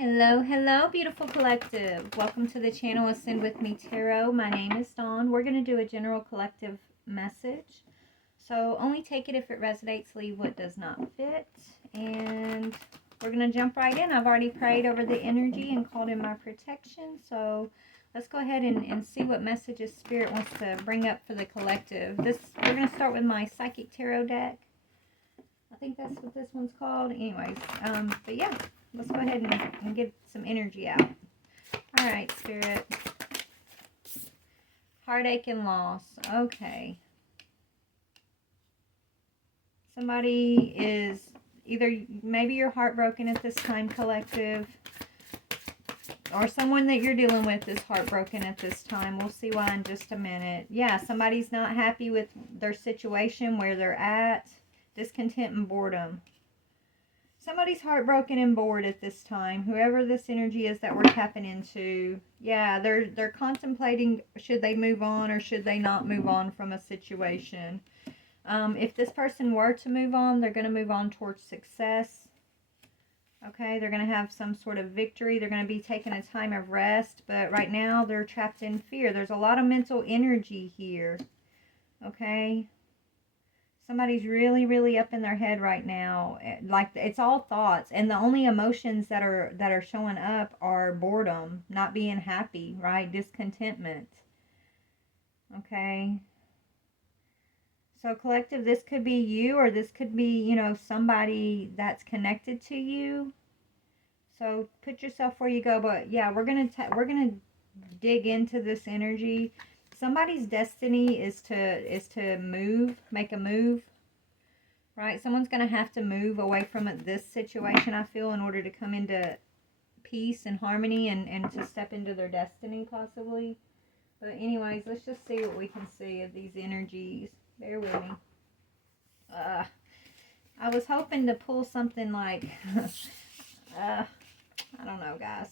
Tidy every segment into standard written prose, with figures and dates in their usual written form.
Hello, hello, beautiful collective. Welcome to the channel Ascend With Me Tarot. My name is Dawn. We're going to do a general collective message. So only take it if it resonates, leave what does not fit. And we're going to jump right in. I've already prayed over the energy and called in my protection. So let's go ahead and see what messages Spirit wants to bring up for the collective. We're going to start with my Psychic Tarot deck. I think that's what this one's called. Anyways, but yeah. Let's go ahead and get some energy out. All right, Spirit. Heartache and loss. Okay. Somebody is maybe you're heartbroken at this time, collective. Or someone that you're dealing with is heartbroken at this time. We'll see why in just a minute. Yeah, somebody's not happy with their situation, where they're at. Discontent and boredom. Somebody's heartbroken and bored at this time. Whoever this energy is that we're tapping into. Yeah, they're contemplating, should they move on or should they not move on from a situation. If this person were to move on, they're going to move on towards success. Okay, they're going to have some sort of victory. They're going to be taking a time of rest. But right now, they're trapped in fear. There's a lot of mental energy here. Okay. Somebody's really, really up in their head right now. Like, it's all thoughts. And the only emotions that are showing up are boredom, not being happy, right? Discontentment. Okay. So, collective, this could be you, or this could be, somebody that's connected to you. So, put yourself where you go. But, yeah, we're going to dig into this energy. Somebody's destiny is to move, make a move, right? Someone's going to have to move away from this situation, I feel, in order to come into peace and harmony and to step into their destiny, possibly. But anyways, let's just see what we can see of these energies. Bear with me. I was hoping to pull something like, I don't know, guys.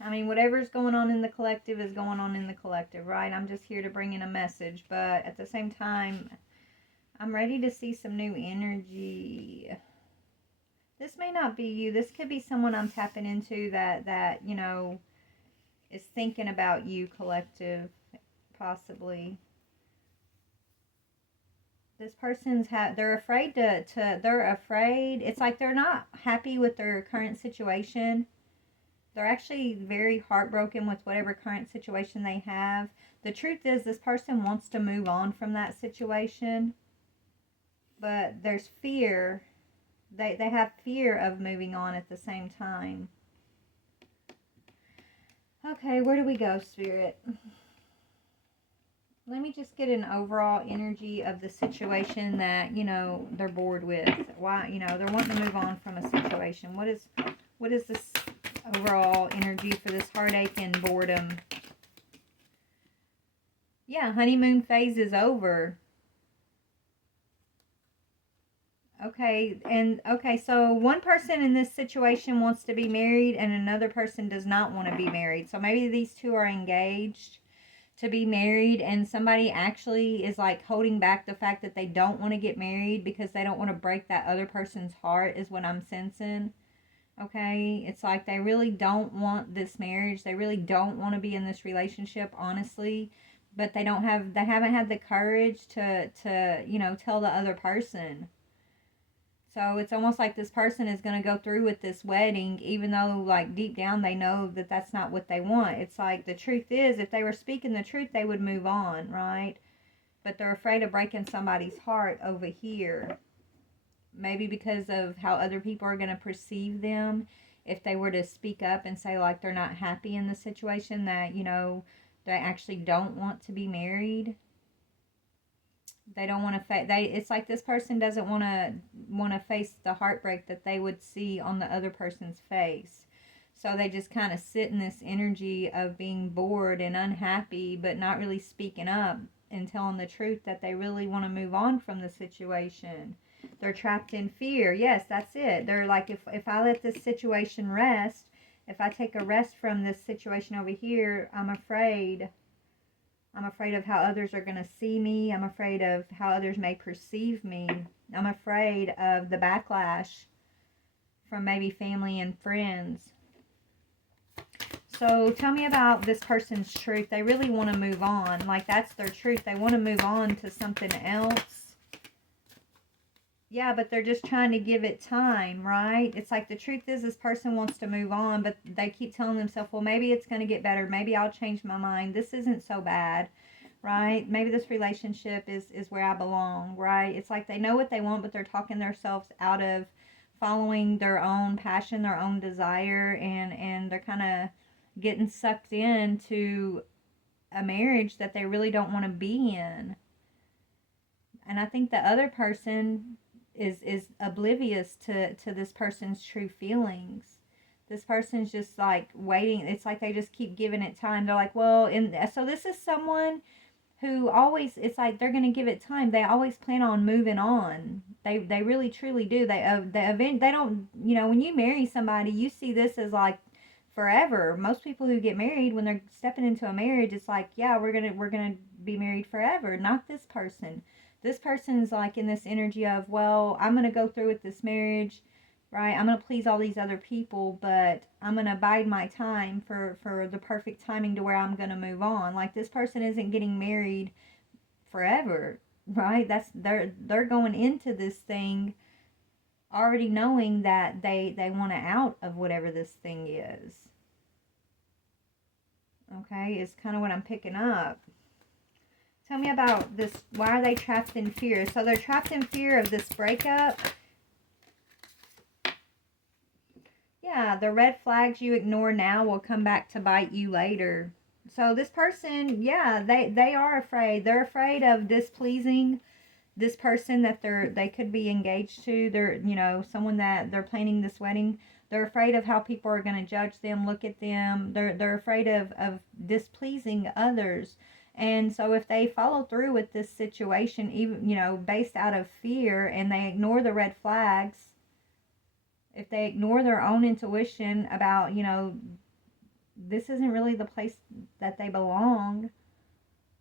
I mean, whatever's going on in the collective is going on in the collective, right? I'm just here to bring in a message, but at the same time, I'm ready to see some new energy. This may not be you. This could be someone I'm tapping into that is thinking about you, collective, possibly. This person's they're afraid they're afraid. It's like they're not happy with their current situation. They're actually very heartbroken with whatever current situation they have. The truth is, this person wants to move on from that situation, but there's fear. They have fear of moving on at the same time. Okay, where do we go, Spirit? Let me just get an overall energy of the situation that, they're bored with. Why, they're wanting to move on from a situation. What is this overall energy for this heartache and boredom? Yeah, honeymoon phase is over. Okay, so one person in this situation wants to be married and another person does not want to be married. So maybe these two are engaged to be married, and somebody actually is like holding back the fact that they don't want to get married because they don't want to break that other person's heart, is what I'm sensing. Okay, it's like they really don't want this marriage. They really don't want to be in this relationship, honestly, but they haven't had the courage to tell the other person. So it's almost like this person is going to go through with this wedding, even though, like, deep down they know that that's not what they want. It's like, the truth is, if they were speaking the truth, they would move on, right? But they're afraid of breaking somebody's heart over here. Maybe because of how other people are going to perceive them. If they were to speak up and say, like, they're not happy in the situation, that, they actually don't want to be married. They don't want to it's like this person doesn't want to face the heartbreak that they would see on the other person's face. So they just kind of sit in this energy of being bored and unhappy, but not really speaking up and telling the truth that they really want to move on from the situation. They're trapped in fear. Yes, that's it. They're like, if I let this situation rest, if I take a rest from this situation over here, I'm afraid of how others are going to see me. I'm afraid of how others may perceive me. I'm afraid of the backlash from maybe family and friends. So tell me about this person's truth. They really want to move on. Like, that's their truth. They want to move on to something else. Yeah, but they're just trying to give it time, right? It's like the truth is this person wants to move on, but they keep telling themselves, well, maybe it's going to get better. Maybe I'll change my mind. This isn't so bad, right? Maybe this relationship is where I belong, right? It's like they know what they want, but they're talking themselves out of following their own passion, their own desire, and they're kind of getting sucked into a marriage that they really don't want to be in. And I think the other person is oblivious to this person's true feelings. This person's just like waiting. It's like they just keep giving it time. They're like, well, and so this is someone who always, it's like they're going to give it time. They always plan on moving on. They really truly do. They don't, you know, when you marry somebody, you see this as like forever. Most people who get married, when they're stepping into a marriage, it's like, yeah, we're gonna be married forever. Not this person. This person's like in this energy of, well, I'm gonna go through with this marriage, right? I'm gonna please all these other people, but I'm gonna bide my time for the perfect timing to where I'm gonna move on. Like, this person isn't getting married forever, right? They're going into this thing already knowing that they want to out of whatever this thing is. Okay, is kind of what I'm picking up. Tell me about this. Why are they trapped in fear? So they're trapped in fear of this breakup. Yeah, the red flags you ignore now will come back to bite you later. So this person, yeah, they are afraid. They're afraid of displeasing this person that they could be engaged to. They're, you know, someone that they're planning this wedding. They're afraid of how people are going to judge them, look at them. They're afraid of displeasing others. And so if they follow through with this situation, even, you know, based out of fear, and they ignore the red flags, if they ignore their own intuition about, you know, this isn't really the place that they belong,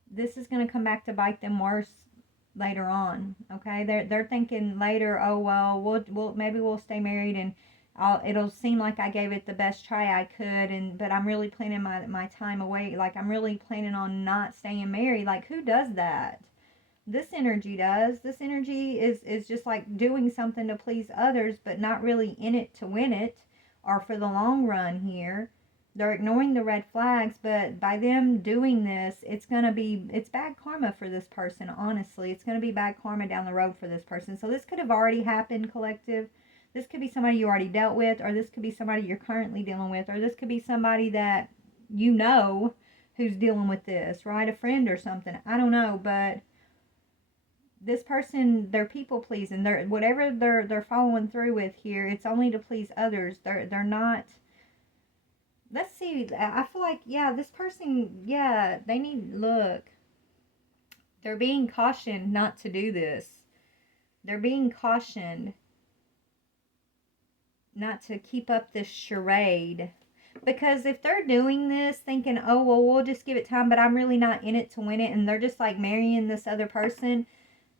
this is going to come back to bite them worse later on. Okay, they're thinking later, oh well, we'll maybe we'll stay married, and it'll seem like I gave it the best try I could, but I'm really planning my time away. Like, I'm really planning on not staying married. Like, who does that? This energy does. This energy is just like doing something to please others, but not really in it to win it or for the long run here. They're ignoring the red flags, but by them doing this, it's bad karma for this person, honestly. It's going to be bad karma down the road for this person. So this could have already happened, collective. This could be somebody you already dealt with, or this could be somebody you're currently dealing with, or this could be somebody that you know who's dealing with this, right? A friend or something. I don't know, but this person, they're people pleasing. Whatever they're following through with here, it's only to please others. They're not. Let's see. I feel like, yeah, this person, yeah, they need, look. They're being cautioned not to do this. They're being cautioned not to keep up this charade. Because if they're doing this thinking, oh, well, we'll just give it time, but I'm really not in it to win it, and they're just like marrying this other person,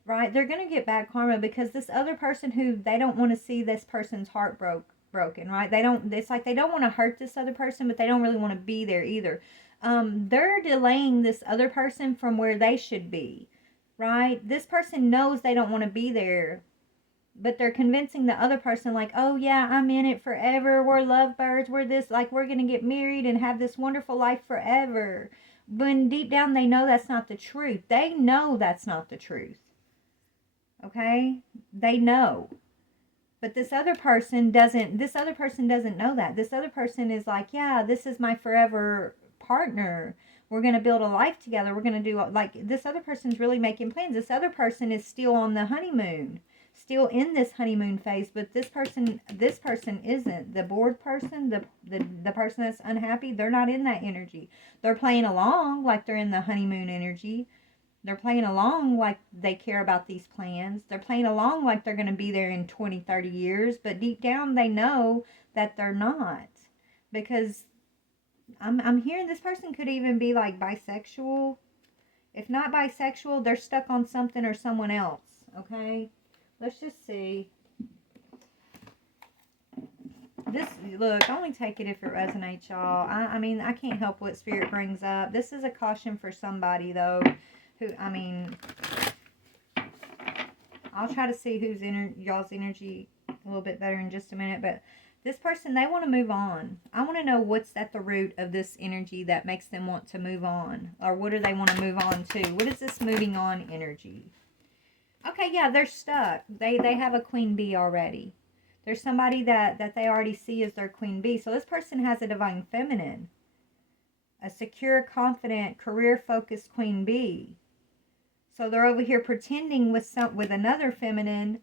right? They're going to get bad karma, because this other person, who they don't want to see this person's heart broken, right? It's like they don't want to hurt this other person, but they don't really want to be there either. They're delaying this other person from where they should be, right? This person knows they don't want to be there, but they're convincing the other person, like, oh yeah, I'm in it forever. We're lovebirds. We're this, like, we're going to get married and have this wonderful life forever. When deep down they know that's not the truth. They know that's not the truth. Okay? They know. But this other person doesn't know that. This other person is like, yeah, this is my forever partner. We're going to build a life together. We're going to do, like, this other person's really making plans. This other person is still on the honeymoon, still in this honeymoon phase, but this person isn't. The bored person, the person that's unhappy, they're not in that energy. They're playing along like they're in the honeymoon energy. They're playing along like they care about these plans. They're playing along like they're going to be there in 20, 30 years. But deep down, they know that they're not. Because I'm hearing this person could even be like bisexual. If not bisexual, they're stuck on something or someone else. Okay? Let's just see. this, look, only take it if it resonates, y'all. I mean, I can't help what Spirit brings up. This is a caution for somebody, though, who, I mean, I'll try to see who's y'all's energy a little bit better in just a minute, but this person, they want to move on. I want to know what's at the root of this energy that makes them want to move on, or what do they want to move on to? What is this moving on energy? Okay, yeah, they're stuck. They have a queen bee already. There's somebody that they already see as their queen bee. So this person has a divine feminine, a secure, confident, career-focused queen bee. So they're over here pretending with another feminine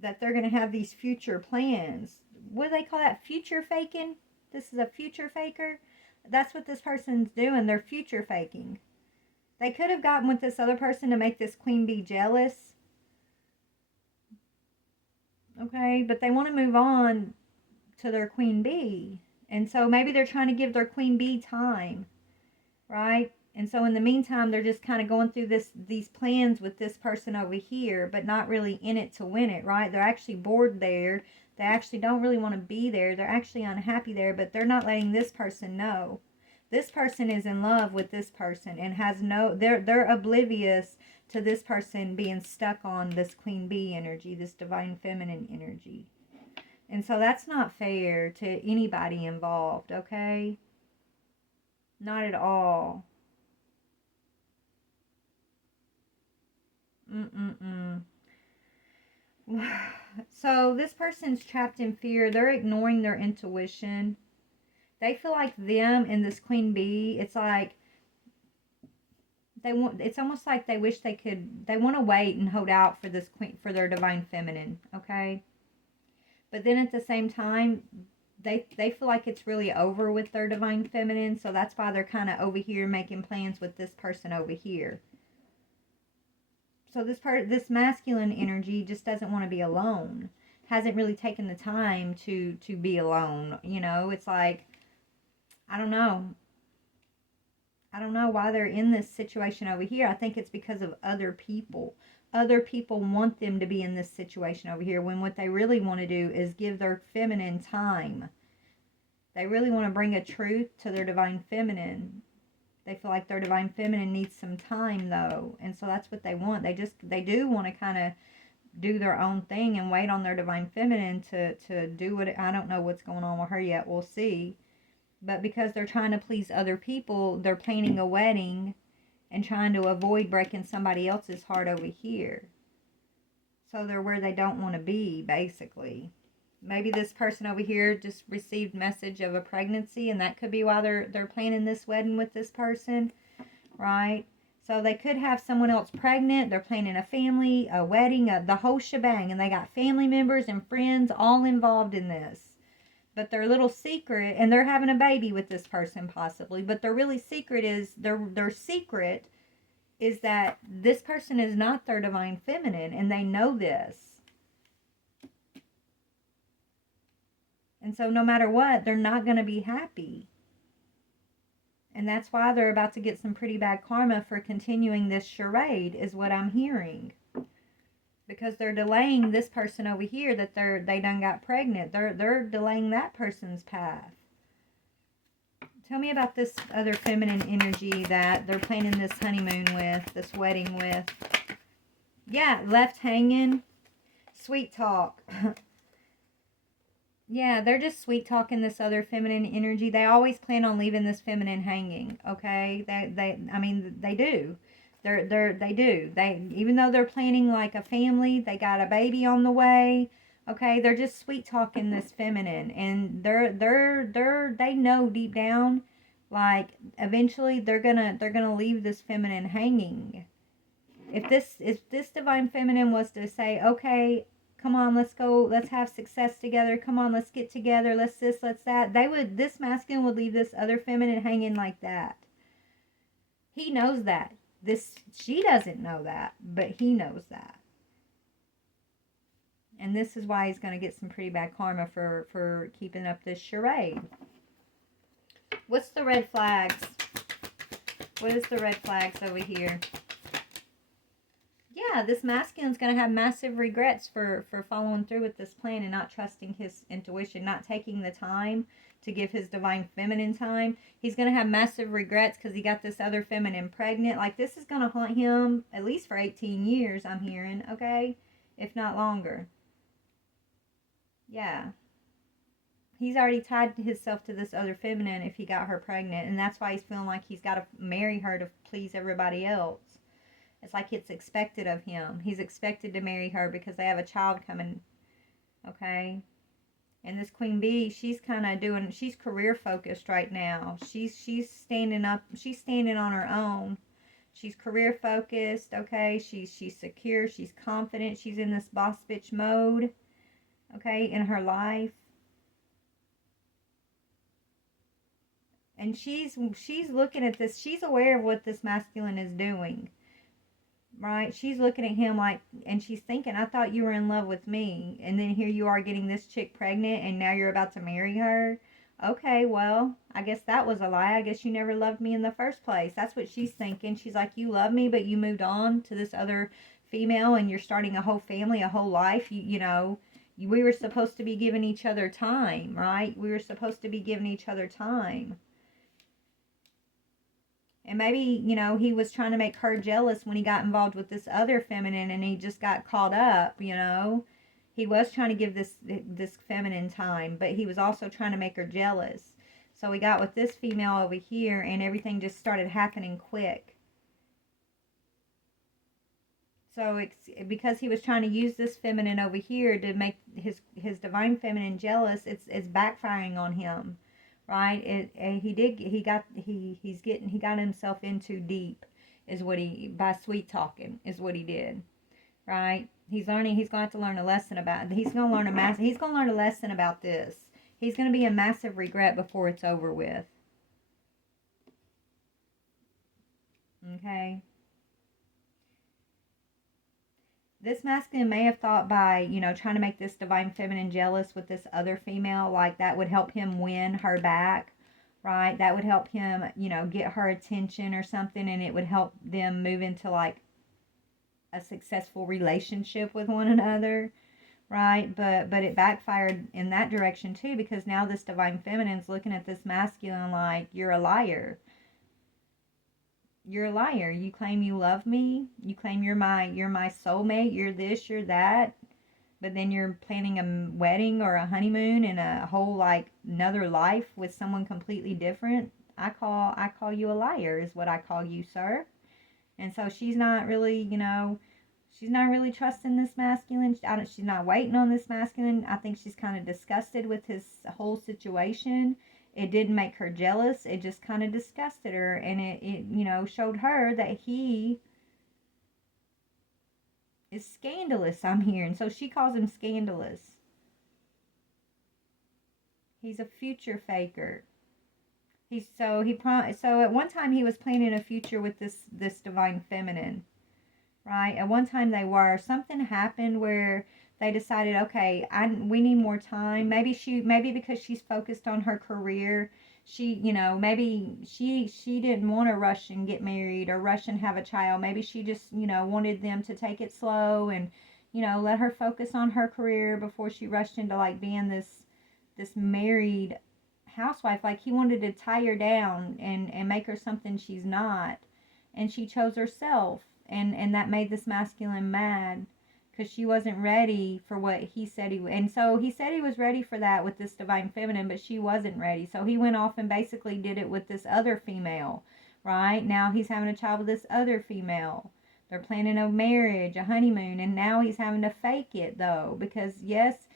that they're going to have these future plans. What do they call that? Future faking? This is a future faker? That's what this person's doing. They're future faking. They could have gotten with this other person to make this queen bee jealous. Okay, but they want to move on to their queen bee. And so maybe they're trying to give their queen bee time, right? And so in the meantime, they're just kind of going through these plans with this person over here, but not really in it to win it, right? They're actually bored there. They actually don't really want to be there. They're actually unhappy there, but they're not letting this person know. This person is in love with this person and has they're oblivious to this person being stuck on this queen bee energy, this divine feminine energy. And so that's not fair to anybody involved, okay? Not at all. So this person's trapped in fear. They're ignoring their intuition. They feel like them and this queen bee, it's like it's almost like they wish they want to wait and hold out for this queen, for their divine feminine, okay? But then at the same time, they feel like it's really over with their divine feminine, so that's why they're kind of over here making plans with this person over here. So this masculine energy just doesn't want to be alone. Hasn't really taken the time to be alone. You know, it's like, I don't know. I don't know why they're in this situation over here. I think it's because of other people. Other people want them to be in this situation over here when what they really want to do is give their feminine time. They really want to bring a truth to their divine feminine. They feel like their divine feminine needs some time, though. And so that's what they want. They do want to kind of do their own thing and wait on their divine feminine to do what, I don't know what's going on with her yet. We'll see. But because they're trying to please other people, they're planning a wedding and trying to avoid breaking somebody else's heart over here. So they're where they don't want to be, basically. Maybe this person over here just received message of a pregnancy, and that could be why they're planning this wedding with this person, right? So they could have someone else pregnant. They're planning a family, a wedding, the whole shebang, and they got family members and friends all involved in this. But their little secret, and they're having a baby with this person possibly, but their really secret is, their secret is that this person is not their divine feminine, and they know this. And so no matter what, they're not going to be happy. And that's why they're about to get some pretty bad karma for continuing this charade, is what I'm hearing. Because they're delaying this person over here that they done got pregnant. They're delaying that person's path. Tell me about this other feminine energy that they're planning this honeymoon with, this wedding with. Yeah, left hanging. Sweet talk. Yeah, they're just sweet talking this other feminine energy. They always plan on leaving this feminine hanging, okay? I mean, they do. They do. Even though they're planning like a family, they got a baby on the way, okay? They're just sweet talking this feminine, and they know deep down, like eventually they're gonna leave this feminine hanging. If this divine feminine was to say, okay, come on, let's go, let's have success together, come on, let's get together, let's this, let's that, this masculine would leave this other feminine hanging like that. He knows that. She doesn't know that, but he knows that. And this is why he's going to get some pretty bad karma for keeping up this charade. What's the red flags? What is the red flags over here? yeah, this masculine's going to have massive regrets for following through with this plan and not trusting his intuition, not taking the time to give his divine feminine time. He's going to have massive regrets because he got this other feminine pregnant. Like, this is going to haunt him at least for 18 years, I'm hearing, okay? If not longer. Yeah. He's already tied himself to this other feminine if he got her pregnant, and that's why he's feeling like he's got to marry her to please everybody else. It's like it's expected of him. He's expected to marry her because they have a child coming, okay? And this Queen Bee, she's kind of she's career focused right now. She's standing up, she's standing on her own. She's career focused, okay? She's secure, she's confident, she's in this boss bitch mode, okay, in her life. And she's looking at this, she's aware of what this masculine is doing. Right? She's looking at him like, and she's thinking, I thought you were in love with me. And then here you are getting this chick pregnant and now you're about to marry her. Okay, well, I guess that was a lie. I guess you never loved me in the first place. That's what she's thinking. She's like, you love me, but you moved on to this other female and you're starting a whole family, a whole life. You know, we were supposed to be giving each other time, right? We were supposed to be giving each other time. And maybe, you know, he was trying to make her jealous when he got involved with this other feminine and he just got caught up, you know. He was trying to give this feminine time, but he was also trying to make her jealous. So we got with this female over here and everything just started happening quick. So it's because he was trying to use this feminine over here to make his divine feminine jealous, it's backfiring on him. Right? He got himself in too deep, is what by sweet talking is what he did. Right? He's going to have to learn a lesson about it. He's going to learn a lesson about this. He's going to be a massive regret before it's over with. Okay? This masculine may have thought by, you know, trying to make this divine feminine jealous with this other female, like that would help him win her back, right? That would help him, you know, get her attention or something, and it would help them move into like a successful relationship with one another, right? But it backfired in that direction too, because now this divine feminine's looking at this masculine like, you're a liar. You're a liar. You claim you love me. You claim you're my soulmate. You're this, you're that. But then you're planning a wedding or a honeymoon and a whole like another life with someone completely different. I call you a liar is what I call you, sir. And so she's not really, you know, she's not really trusting this masculine. She's not waiting on this masculine. I think she's kind of disgusted with his whole situation. It didn't make her jealous. It just kind of disgusted her. And it, you know, showed her that he is scandalous, I'm hearing. So she calls him scandalous. He's a future faker. So at one time he was planning a future with this divine feminine. Right? At one time something happened where they decided, okay, we need more time. Maybe because she's focused on her career, maybe she didn't want to rush and get married or rush and have a child. Maybe she just, wanted them to take it slow and, let her focus on her career before she rushed into like being this married housewife. Like he wanted to tie her down and make her something she's not. And she chose herself. And that made this masculine mad because she wasn't ready for what he said and so he said he was ready for that with this divine feminine, but she wasn't ready. So he went off and basically did it with this other female, right? Now he's having a child with this other female. They're planning a marriage, a honeymoon, and now he's having to fake it though, because yes,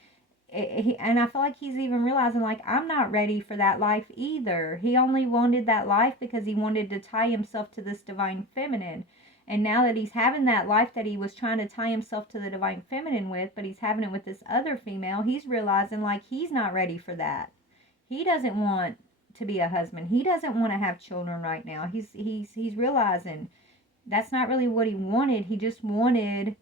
and I feel like he's even realizing like, I'm not ready for that life either. He only wanted that life because he wanted to tie himself to this divine feminine. And now that he's having that life that he was trying to tie himself to the divine feminine with, but he's having it with this other female, he's realizing like he's not ready for that. He doesn't want to be a husband. He doesn't want to have children right now. He's realizing that's not really what he wanted. He just wanted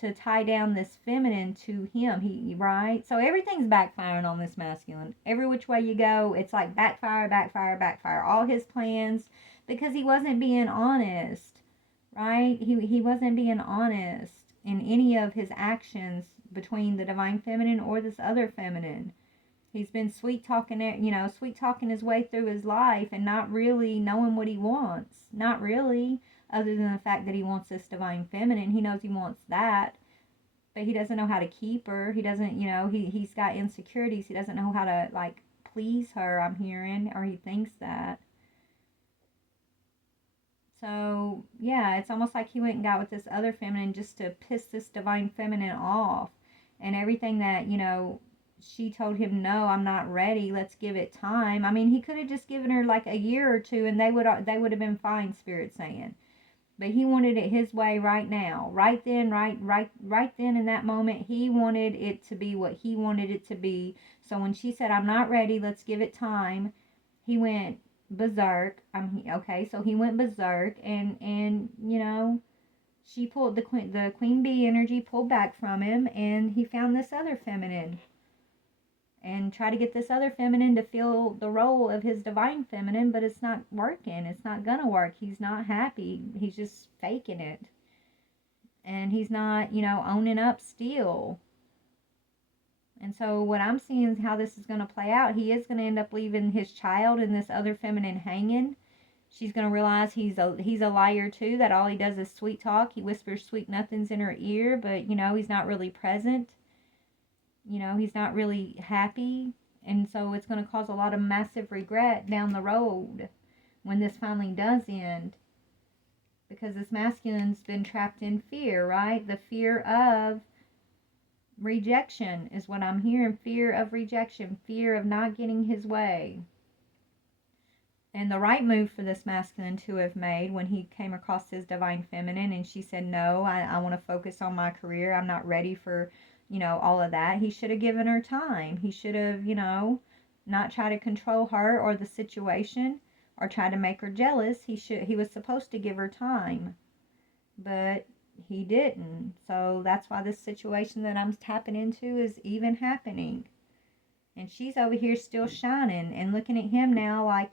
to tie down this feminine to him. Right? So everything's backfiring on this masculine. Every which way you go, it's like backfire, backfire, backfire. All his plans, because he wasn't being honest. Right? He wasn't being honest. in any of his actions between the divine feminine or this other feminine. He's been sweet talking it, sweet talking his way through his life and not really knowing what he wants. Not really, other than the fact that he wants this divine feminine. He knows he wants that, but he doesn't know how to keep her. He doesn't, he's got insecurities. He doesn't know how to, like, please her, I'm hearing, or he thinks that. So, yeah, it's almost like he went and got with this other feminine just to piss this divine feminine off. And everything that, she told him, no, I'm not ready. Let's give it time. I mean, he could have just given her like a year or two and they would have been fine, Spirit saying. But he wanted it his way right now. Right then, right then in that moment, he wanted it to be what he wanted it to be. So when she said, I'm not ready, let's give it time, he went berserk. Okay, so he went berserk and she pulled the queen bee energy pulled back from him, and he found this other feminine and try to get this other feminine to fill the role of his divine feminine, but it's not working. It's not gonna work. He's not happy. He's just faking it. And he's not, owning up still. And so what I'm seeing is how this is going to play out. He is going to end up leaving his child and this other feminine hanging. She's going to realize he's a liar too, that all he does is sweet talk. He whispers sweet nothings in her ear, but, he's not really present. He's not really happy. And so it's going to cause a lot of massive regret down the road when this finally does end. Because this masculine's been trapped in fear, right? The fear of rejection is what I'm hearing. Fear of rejection. Fear of not getting his way. And the right move for this masculine to have made when he came across his divine feminine and she said, no, I want to focus on my career. I'm not ready for, all of that. He should have given her time. He should have, not try to control her or the situation or try to make her jealous. He was supposed to give her time, but he didn't. So that's why this situation that I'm tapping into is even happening. And she's over here still shining and looking at him now like,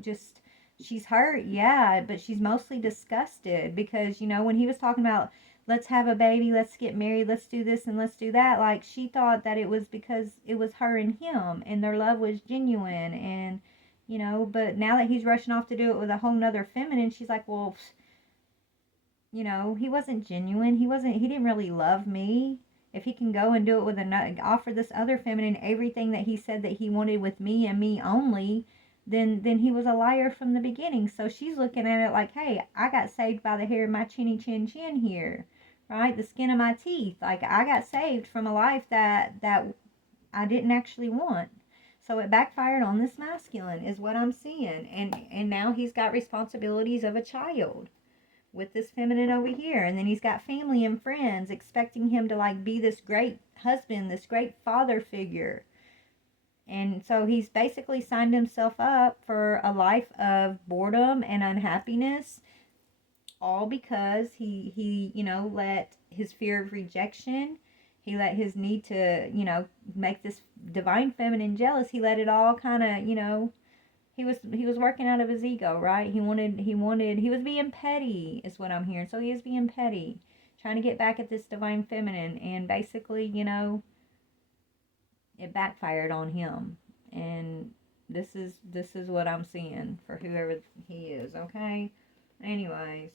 just, she's hurt, yeah, but she's mostly disgusted because, when he was talking about, let's have a baby, let's get married, let's do this and let's do that, like, she thought that it was because it was her and him and their love was genuine. And, but now that he's rushing off to do it with a whole nother feminine, she's like, well, he wasn't genuine. He didn't really love me. If he can go and do it with offer this other feminine everything that he said that he wanted with me and me only, then he was a liar from the beginning. So she's looking at it like, hey, I got saved by the hair of my chinny chin chin here, right? The skin of my teeth. Like, I got saved from a life that I didn't actually want. So it backfired on this masculine is what I'm seeing. And now he's got responsibilities of a child with this feminine over here, and then he's got family and friends expecting him to like be this great husband, this great father figure. And so he's basically signed himself up for a life of boredom and unhappiness, all because he let his fear of rejection, he let his need to make this divine feminine jealous, he let it all kind of he was working out of his ego, right? He was being petty is what I'm hearing. So he is being petty, trying to get back at this divine feminine, and basically, it backfired on him. And this is what I'm seeing for whoever he is, okay? Anyways.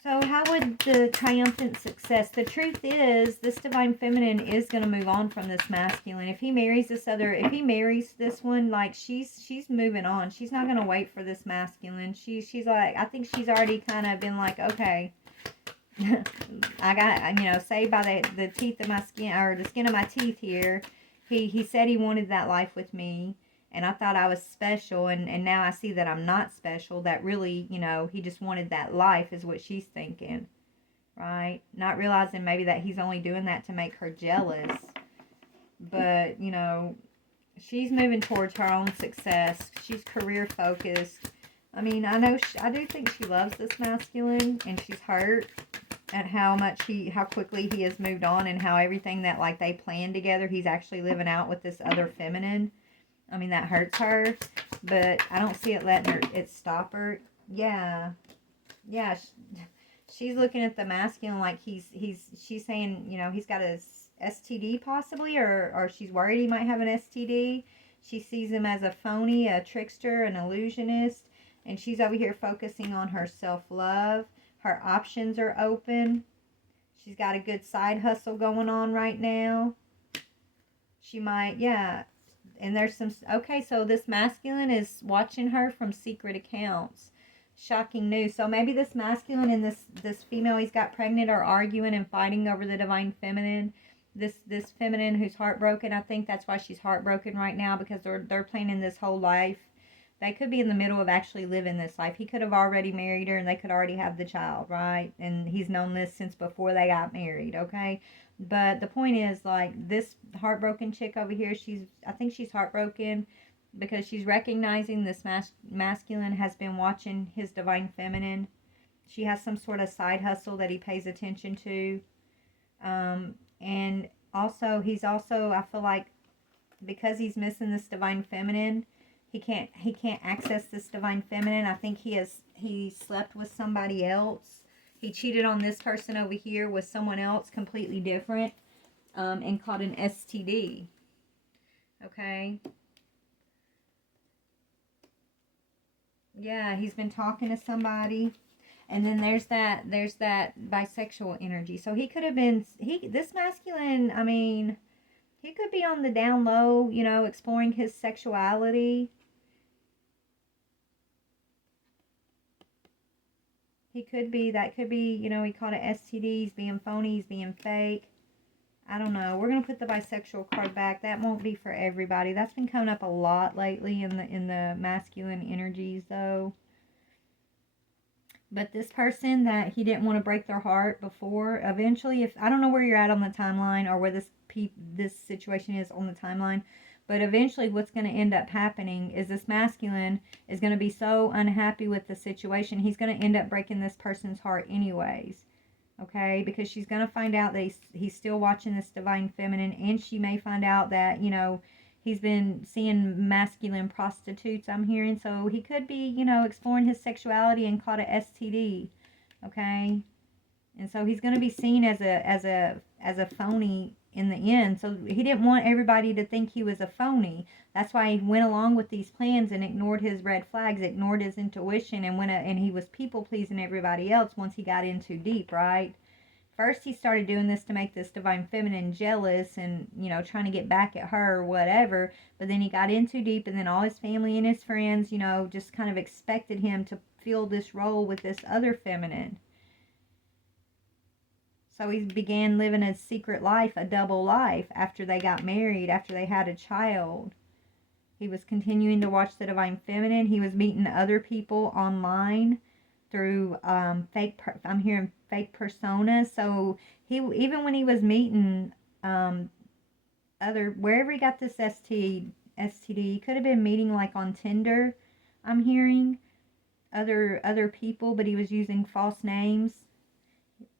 So how would the triumphant success, the truth is, this divine feminine is going to move on from this masculine. If he marries this one, like, she's moving on. She's not going to wait for this masculine. She's like, I think she's already kind of been like, okay, I got, saved by the teeth of my skin, or the skin of my teeth here. He said he wanted that life with me. And I thought I was special, and now I see that I'm not special, that really, he just wanted that life is what she's thinking, right? Not realizing maybe that he's only doing that to make her jealous. But, she's moving towards her own success. She's career focused. I mean, I do think she loves this masculine, and she's hurt at how quickly he has moved on, and how everything that, like, they planned together, he's actually living out with this other feminine. I mean, that hurts her, but I don't see it letting it stop her. Yeah. she's looking at the masculine like she's saying, you know, he's got a STD possibly, or she's worried he might have an STD. She sees him as a phony, a trickster, an illusionist, and she's over here focusing on her self-love. Her options are open. She's got a good side hustle going on right now. She might, yeah. And there's some, okay, so this masculine is watching her from secret accounts. Shocking news. So maybe this masculine and this female he's got pregnant are arguing and fighting over the divine feminine. This feminine who's heartbroken, I think that's why she's heartbroken right now, because they're planning this whole life. They could be in the middle of actually living this life. He could have already married her and they could already have the child, right? And he's known this since before they got married, okay? But the point is, like, this heartbroken chick over here, I think she's heartbroken because she's recognizing this masculine has been watching his divine feminine. She has some sort of side hustle that he pays attention to. And also, I feel like, because he's missing this divine feminine, he can't access this divine feminine. I think he slept with somebody else. He cheated on this person over here with someone else completely different, and caught an STD. Okay. Yeah, he's been talking to somebody. And then there's that bisexual energy. So he could have been, this masculine, I mean, he could be on the down low, you know, exploring his sexuality. That could be, you know, he called it STDs, being phonies, being fake. I don't know. We're going to put the bisexual card back. That won't be for everybody. That's been coming up a lot lately in the masculine energies, though. But this person that he didn't want to break their heart before, eventually, if I don't know where you're at on the timeline or where this situation is on the timeline, but eventually what's going to end up happening is this masculine is going to be so unhappy with the situation, he's going to end up breaking this person's heart anyways. Okay, because she's going to find out that he's still watching this divine feminine, and she may find out that, you know, he's been seeing masculine prostitutes, I'm hearing. So he could be, you know, exploring his sexuality and caught a STD. Okay? And so he's going to be seen as a phony in the end. So he didn't want everybody to think he was a phony. That's why he went along with these plans and ignored his red flags, ignored his intuition, and he was people pleasing everybody else once he got in too deep, right? First, he started doing this to make this divine feminine jealous and, you know, trying to get back at her or whatever. But then he got in too deep, and then all his family and his friends, you know, just kind of expected him to fill this role with this other feminine. So he began living a secret life, a double life, after they got married, after they had a child. He was continuing to watch the divine feminine. He was meeting other people online through I'm hearing fake personas. So he, even when he was meeting wherever he got this STD, he could have been meeting like on Tinder, I'm hearing, other people, but he was using false names,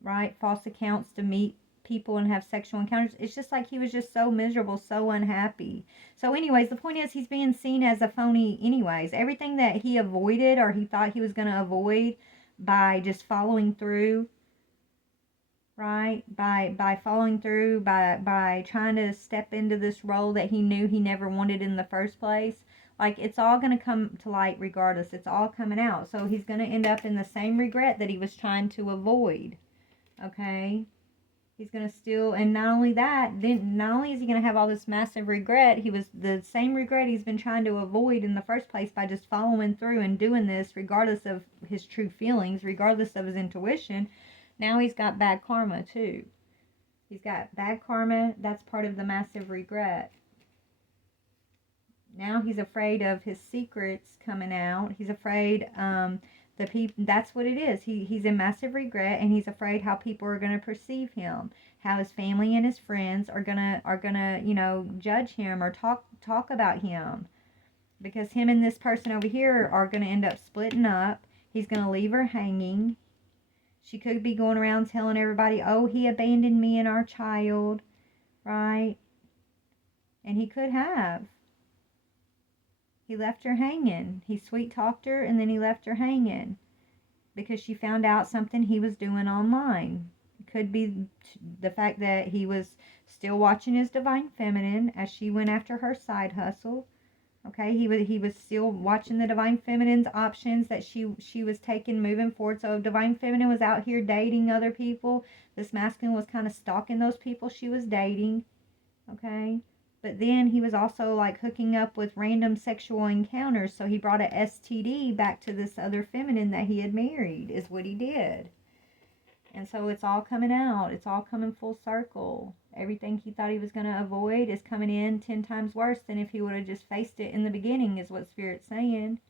right? False accounts to meet people and have sexual encounters. It's just like he was just so miserable, so unhappy. So anyways, the point is he's being seen as a phony anyways. Everything that he avoided or he thought he was going to avoid by just following through, right? By following through, by trying to step into this role that he knew he never wanted in the first place. Like, it's all going to come to light regardless. It's all coming out. So he's going to end up in the same regret that he was trying to avoid. Okay? He's going to still, and not only that, then not only is he going to have all this massive regret, he was the same regret he's been trying to avoid in the first place by just following through and doing this regardless of his true feelings, regardless of his intuition. Now he's got bad karma too. He's got bad karma. That's part of the massive regret. Now he's afraid of his secrets coming out. He's afraid the people, that's what it is. He's in massive regret, and he's afraid how people are going to perceive him, how his family and his friends are gonna you know, judge him or talk about him, because him and this person over here are going to end up splitting up. He's going to leave her hanging. She could be going around telling everybody, oh, he abandoned me and our child, right? And he could have. He left her hanging. He sweet talked her, and then he left her hanging. because she found out something he was doing online. It could be the fact that he was still watching his divine feminine as she went after her side hustle. Okay, he was still watching the divine feminine's options that she was taking moving forward. So divine feminine was out here dating other people. This masculine was kind of stalking those people she was dating. Okay, but then he was also like hooking up with random sexual encounters. So he brought a STD back to this other feminine that he had married, is what he did. And so it's all coming out. It's all coming full circle. Everything he thought he was going to avoid is coming in 10 times worse than if he would have just faced it in the beginning, is what Spirit's saying.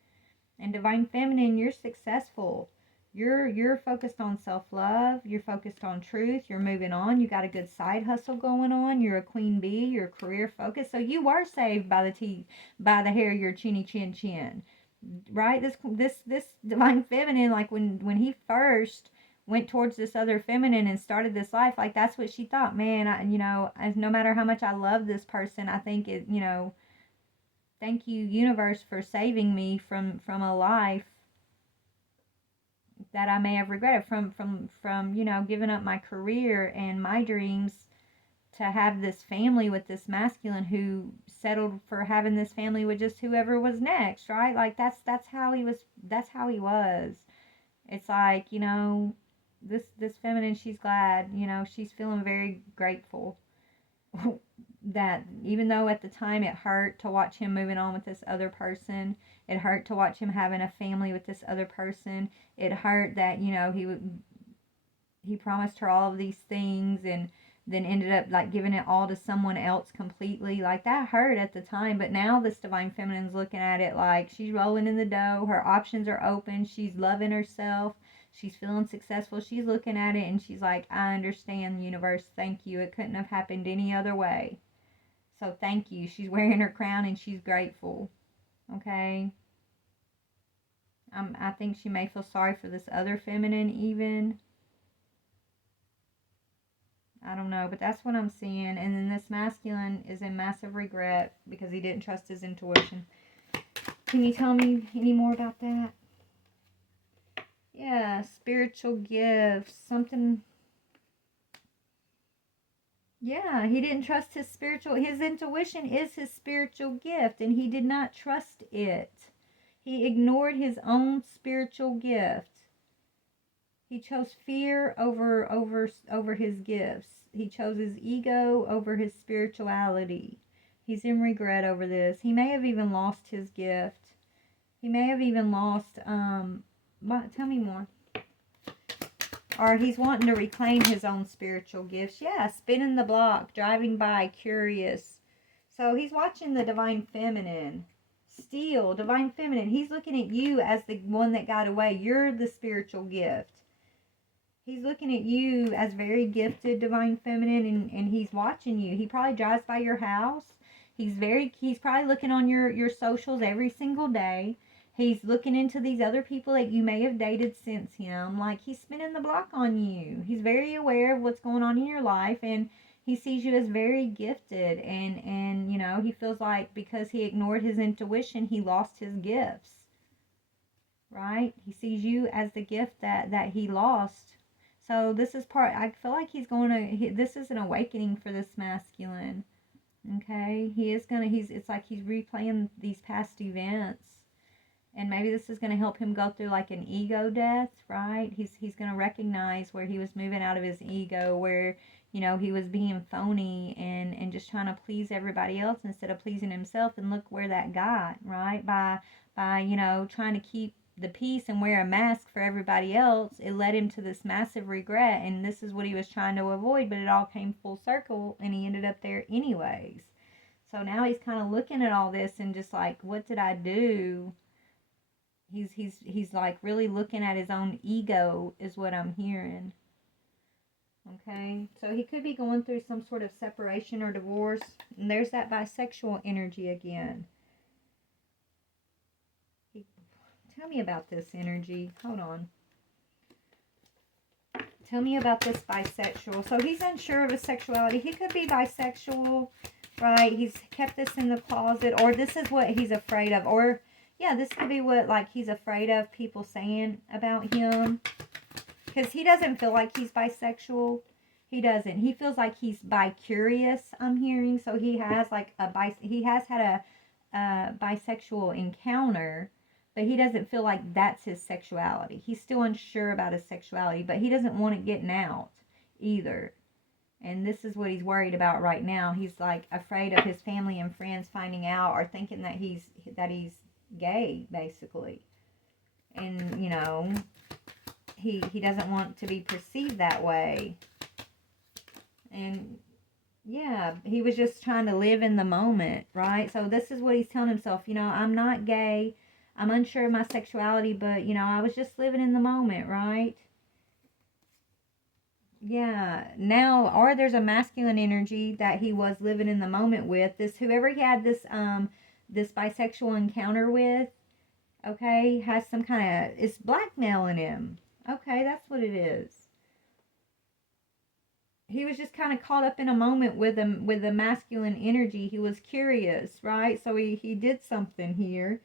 And divine feminine, you're successful. You're focused on self-love. You're focused on truth. You're moving on. You got a good side hustle going on. You're a queen bee. You're career focused. So you were saved by the hair of your chinny chin chin, right? This divine feminine, like when he first went towards this other feminine and started this life, like that's what she thought. Man, as no matter how much I love this person, I think it, thank you universe for saving me from a life that I may have regretted, from giving up my career and my dreams to have this family with this masculine who settled for having this family with just whoever was next, right? Like that's how he was. It's like, this feminine, she's glad, she's feeling very grateful that even though at the time it hurt to watch him moving on with this other person, it hurt to watch him having a family with this other person, it hurt that, he promised her all of these things and then ended up like giving it all to someone else completely. Like that hurt at the time, but now this divine feminine's looking at it like she's rolling in the dough, her options are open, she's loving herself, she's feeling successful, she's looking at it and she's like, I understand, universe, thank you, it couldn't have happened any other way, so thank you. She's wearing her crown and she's grateful. Okay, I think she may feel sorry for this other feminine even. I don't know, but that's what I'm seeing. And then this masculine is in massive regret because he didn't trust his intuition. Can you tell me any more about that? Yeah, spiritual gifts, something. Yeah, he didn't trust his intuition is his spiritual gift, and he did not trust it. He ignored his own spiritual gift. He chose fear over his gifts. He chose his ego over his spirituality. He's in regret over this. He may have even lost his gift. He may have even lost, tell me more. Or he's wanting to reclaim his own spiritual gifts. Yeah, spinning the block, driving by, curious. So he's watching the divine feminine. Still, divine feminine. He's looking at you as the one that got away. You're the spiritual gift. He's looking at you as very gifted, divine feminine, and he's watching you. He probably drives by your house. He's probably looking on your socials every single day. He's looking into these other people that you may have dated since him. Like, he's spinning the block on you. He's very aware of what's going on in your life, and he sees you as very gifted. And he feels like because he ignored his intuition, he lost his gifts. Right? He sees you as the gift that he lost. So this is I feel like this is an awakening for this masculine. Okay? It's like he's replaying these past events. And maybe this is going to help him go through like an ego death, right? He's going to recognize where he was moving out of his ego, where, he was being phony and just trying to please everybody else instead of pleasing himself. And look where that got, right? By trying to keep the peace and wear a mask for everybody else, it led him to this massive regret. And this is what he was trying to avoid, but it all came full circle and he ended up there anyways. So now he's kind of looking at all this and just like, what did I do? He's like really looking at his own ego is what I'm hearing. Okay, so he could be going through some sort of separation or divorce. And there's that bisexual energy again. Tell me about this energy. Hold on. Tell me about this bisexual. So he's unsure of his sexuality. He could be bisexual, right? He's kept this in the closet, or this is what he's afraid of. Or, Yeah, this could be what, like, he's afraid of people saying about him. Because he doesn't feel like he's bisexual. He doesn't. He feels like he's bi-curious, I'm hearing. So he has, like, he has had a bisexual encounter, but he doesn't feel like that's his sexuality. He's still unsure about his sexuality, but he doesn't want it getting out either. And this is what he's worried about right now. He's, like, afraid of his family and friends finding out or thinking that he's gay, basically. And, you know, he doesn't want to be perceived that way. And yeah, he was just trying to live in the moment, right? So this is what he's telling himself, you know, I'm not gay. I'm unsure of my sexuality, but, you know, I was just living in the moment, right? Yeah. Now, or there's a masculine energy that he was living in the moment with. This, whoever he had this bisexual encounter with, okay, has some kind of, it's blackmailing him. Okay, that's what it is. He was just kind of caught up in a moment with the masculine energy. He was curious, right? So he did something here.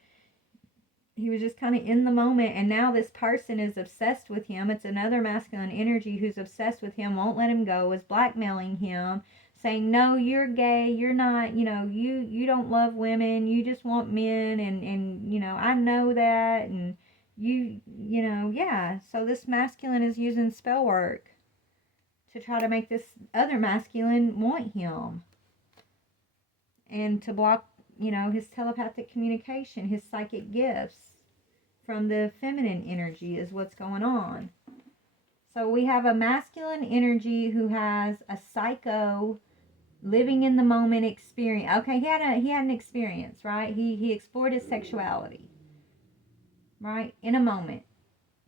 He was just kind of in the moment, and now this person is obsessed with him. It's another masculine energy who's obsessed with him, won't let him go, is blackmailing him, saying, no, you're gay, you're not, you know, you don't love women, you just want men, and you know, I know that, and you know, yeah. So this masculine is using spell work to try to make this other masculine want him, and to block, you know, his telepathic communication, his psychic gifts from the feminine energy is what's going on. So we have a masculine energy who has a psycho living in the moment experience. Okay, he had an experience, right? He explored his sexuality, right? In a moment.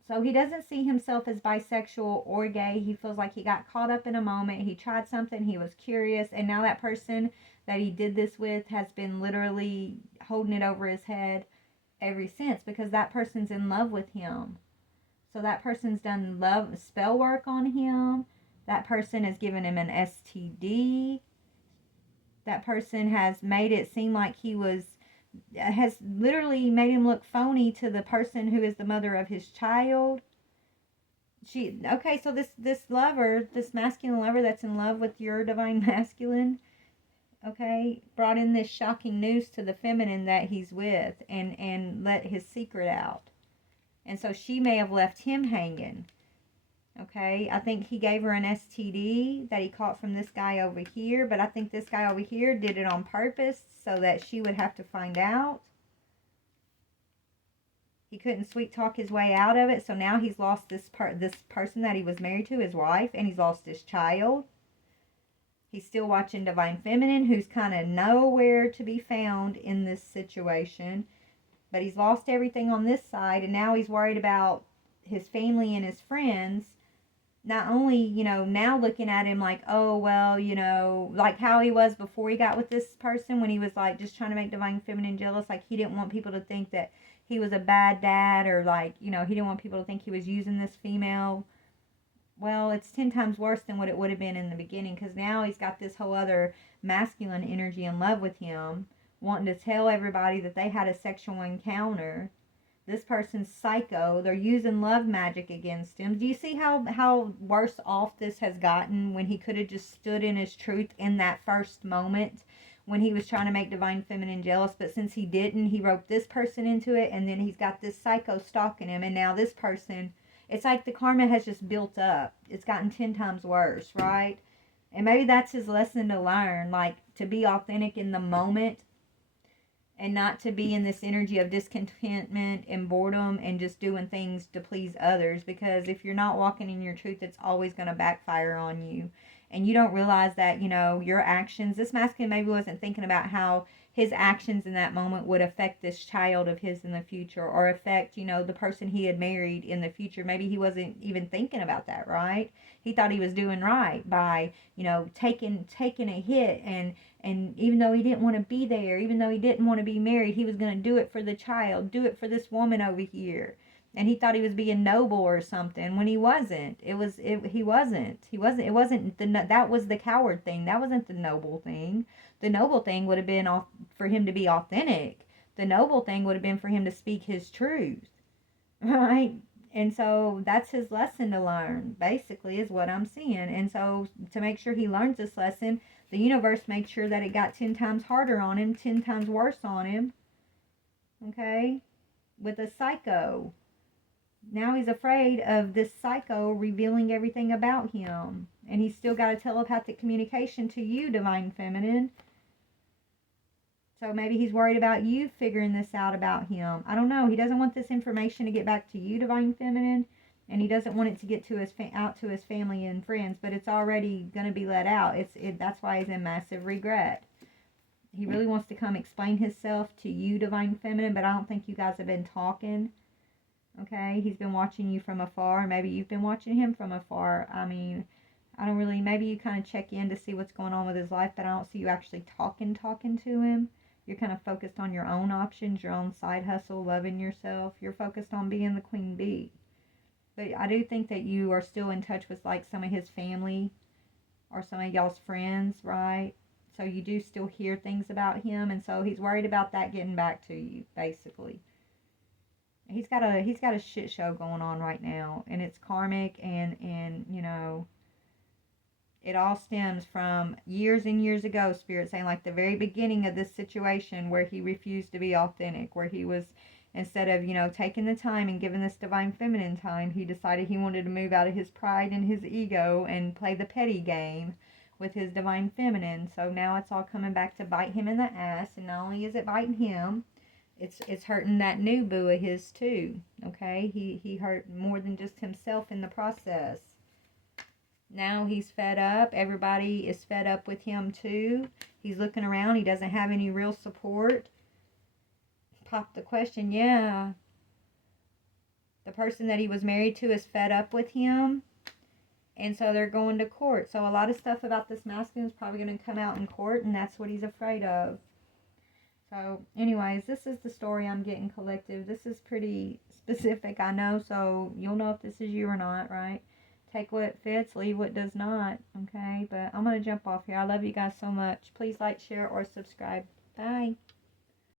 So he doesn't see himself as bisexual or gay. He feels like he got caught up in a moment. He tried something. He was curious. And now that person that he did this with has been literally holding it over his head ever since, because that person's in love with him. So that person's done love spell work on him. That person has given him an STD. That person has made it seem like has literally made him look phony to the person who is the mother of his child. So this lover, this masculine lover that's in love with your divine masculine, okay, brought in this shocking news to the feminine that he's with, and let his secret out. And so she may have left him hanging. Okay, I think he gave her an STD that he caught from this guy over here, but I think this guy over here did it on purpose so that she would have to find out. He couldn't sweet talk his way out of it, so now he's lost this person that he was married to, his wife, and he's lost his child. He's still watching Divine Feminine, who's kind of nowhere to be found in this situation, but he's lost everything on this side, and now he's worried about his family and his friends. Not only, you know, now looking at him like, oh, well, you know, like how he was before he got with this person, when he was like just trying to make Divine Feminine jealous. Like, he didn't want people to think that he was a bad dad, or like, you know, he didn't want people to think he was using this female. Well, it's 10 times worse than what it would have been in the beginning, because now he's got this whole other masculine energy in love with him, wanting to tell everybody that they had a sexual encounter. This person's psycho. They're using love magic against him. Do you see how worse off this has gotten, when he could have just stood in his truth in that first moment when he was trying to make Divine Feminine jealous? But since he didn't, he roped this person into it, and then he's got this psycho stalking him, and now this person, it's like the karma has just built up. It's gotten 10 times worse, right? And maybe that's his lesson to learn, like, to be authentic in the moment, and not to be in this energy of discontentment and boredom and just doing things to please others. Because if you're not walking in your truth, it's always going to backfire on you. And you don't realize that, you know, your actions, this masculine maybe wasn't thinking about how his actions in that moment would affect this child of his in the future, or affect, you know, the person he had married in the future. Maybe he wasn't even thinking about that, right? He thought he was doing right by, you know, taking a hit, and even though he didn't want to be there, even though he didn't want to be married, he was going to do it for the child, do it for this woman over here. And he thought he was being noble or something, when he wasn't. He wasn't. It wasn't that was the coward thing. That wasn't the noble thing. The noble thing would have been for him to be authentic. the noble thing would have been for him to speak his truth, right? And so that's his lesson to learn, basically, is what I'm seeing. And so to make sure he learns this lesson, the universe makes sure that it got 10 times harder on him, 10 times worse on him, okay, with a psycho. Now he's afraid of this psycho revealing everything about him. And he's still got a telepathic communication to you, Divine Feminine. So maybe he's worried about you figuring this out about him. I don't know. He doesn't want this information to get back to you, Divine Feminine. And he doesn't want it to get to his out to his family and friends. But it's already going to be let out. That's why he's in massive regret. He really wants to come explain himself to you, Divine Feminine. But I don't think you guys have been talking. Okay, he's been watching you from afar. Maybe you've been watching him from afar. I mean, I don't really, maybe you kind of check in to see what's going on with his life, but I don't see you actually talking to him. You're kind of focused on your own options, your own side hustle, loving yourself. You're focused on being the queen bee. But I do think that you are still in touch with like some of his family or some of y'all's friends, right? So you do still hear things about him, and so he's worried about that getting back to you, basically. He's got a shit show going on right now, and it's karmic, and you know, it all stems from years and years ago, Spirit saying, like the very beginning of this situation where he refused to be authentic, where he was, instead of, you know, taking the time and giving this Divine Feminine time, he decided he wanted to move out of his pride and his ego and play the petty game with his Divine Feminine. So now it's all coming back to bite him in the ass, and not only is it biting him, it's hurting that new boo of his too. Okay, he hurt more than just himself in the process. Now he's fed up. Everybody is fed up with him too. He's looking around. He doesn't have any real support. Pop the question, yeah. The person that he was married to is fed up with him. And so they're going to court. So a lot of stuff about this masculine is probably going to come out in court, and that's what he's afraid of. So anyways, this is the story I'm getting, collective. This is pretty specific, I know, so you'll know if this is you or not, right? Take what fits, leave what does not, okay? But I'm going to jump off here. I love you guys so much. Please like, share, or subscribe. Bye.